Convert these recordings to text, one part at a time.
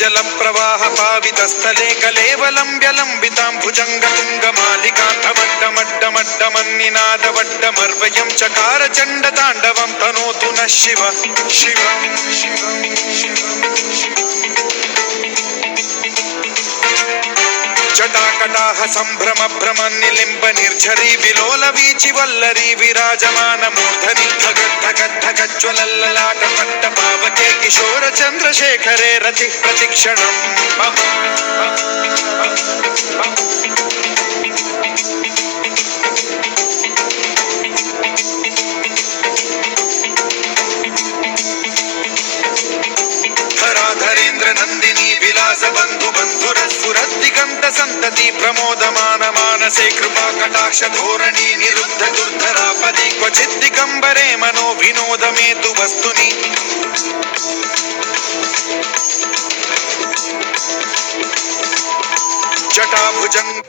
जल प्रवाह पावित स्थले कलेवलंब्यलंबितां भुजंग तुंग मालिकांतमड्डमड्डमड्डमन्निनादवड्डमर्वयं चकार चंड तांडवं तनोतु नः शिव शिवं जटाकटाह संभ्रम भ्रमन् निलिम्ब निर्झरी विलोल वीचि वल्लरी विराजमान मूर्धनि धगद्धगद्धगज्ज्वलल्ललाट पट्ट पावके किशोर चंद्रशेखरे रति प्रतिक्षणं मम धराधरेन्द्र नंदिनी विलास बंधु बंधुरस्फुरद्दिगंत संतति प्रमोदमान मानसे कृपा कटाक्ष धोरणी निरुद्ध दुर्धरापदि क्वचित् दिगंबरे मनो विनोद मेतु वस्तुनि जटाभुजंग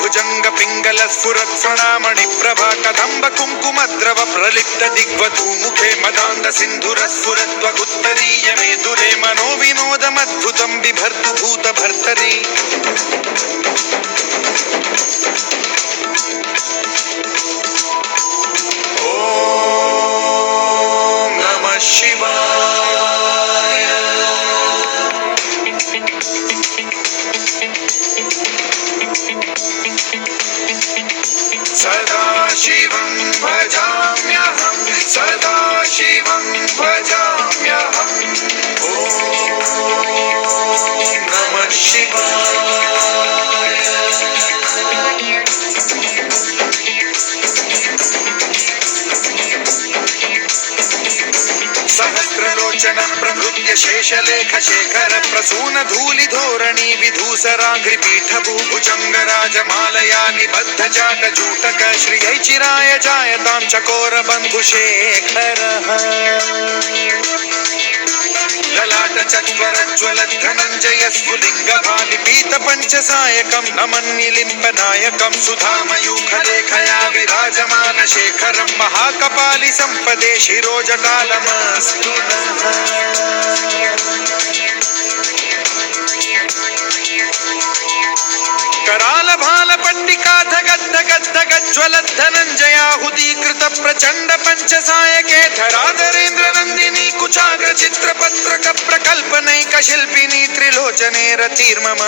भुजंग पिंगल स्फुरत् स्वनामणि प्रभा कदंब कुंकुमद्रव प्रलिप्त दिग्वधू मुखे मदांध सिंधुर स्फुरत्वगुत्तरीय मेदुरे मनो विनोदमद्भुतं बिभर्तु भूत भर्तरी ओम नमः शिवाय सदा शिवं भजाम्यहं सदा शिवं भजाम्यहं ॐ नमः शिवाय सहस्रलोचन प्रभृत्य शेषलेख शेखर प्रसून धूलि धोरणी विधूसराघ्रिपीठ भूभुजंग राजमालया निबद्ध जाट जूटक श्रियै चिराय जायतां चकोर बन्धुशेखरः ललाट चत्वरज्ज्वलत् धनञ्जय स्फुलिङ्ग भालिपीत पञ्चसायकं नमन्निलिम्ब नायकं सुधामयूखलेखया विराजमान शेखरं महाकपालि सम्पदे शिरोजटालमस्तु नः कराल भाल पट्टिका धगद्धगद्धगज्ज्वलत् धनञ्जयाहुतीकृत प्रचण्ड पञ्चसायके धराधरेन्द्र नन्दिनी कुचाग्र चित्रपत्रक प्रकल्पनैक शिल्पिनी त्रिलोचने रतिर्मम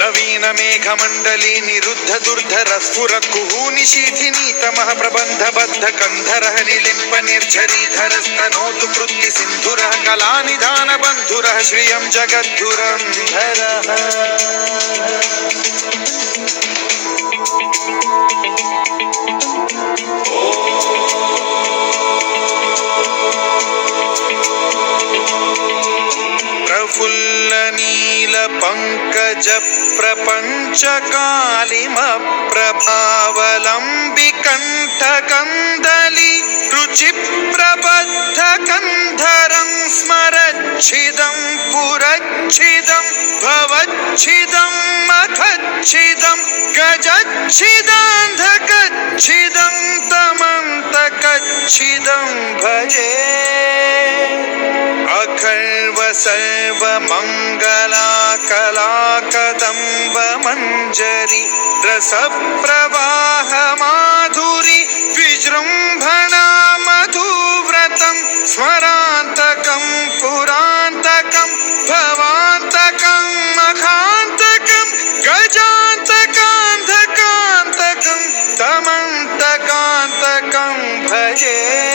नवीन मेघमण्डली निरुद्ध दुर्धर स्फुर कुहू निशीथिनी तमः प्रबन्ध बद्ध कंधरः निलिम्प निर्झरीधर स्तनोतु कृत्ति सिन्धुरः कलानिधान बन्धुरः श्रियं जगद्धुरन्धरः प्रफुल्ल नील पंकज प्रपंच कालिम प्रभावलंबि कंठ कंदली रुचि प्रबद्ध कंधरं स्मरच्छिदं पुरच्छिदं भवच्छिदं मखच्छिदं गजच्छिदान्धकच्छिदं तमन्तकच्छिदं भजे अखर्व सर्व मंगला कला कदंब मंजरी रस प्रवाह माधुरी विजृंभणा कं भजे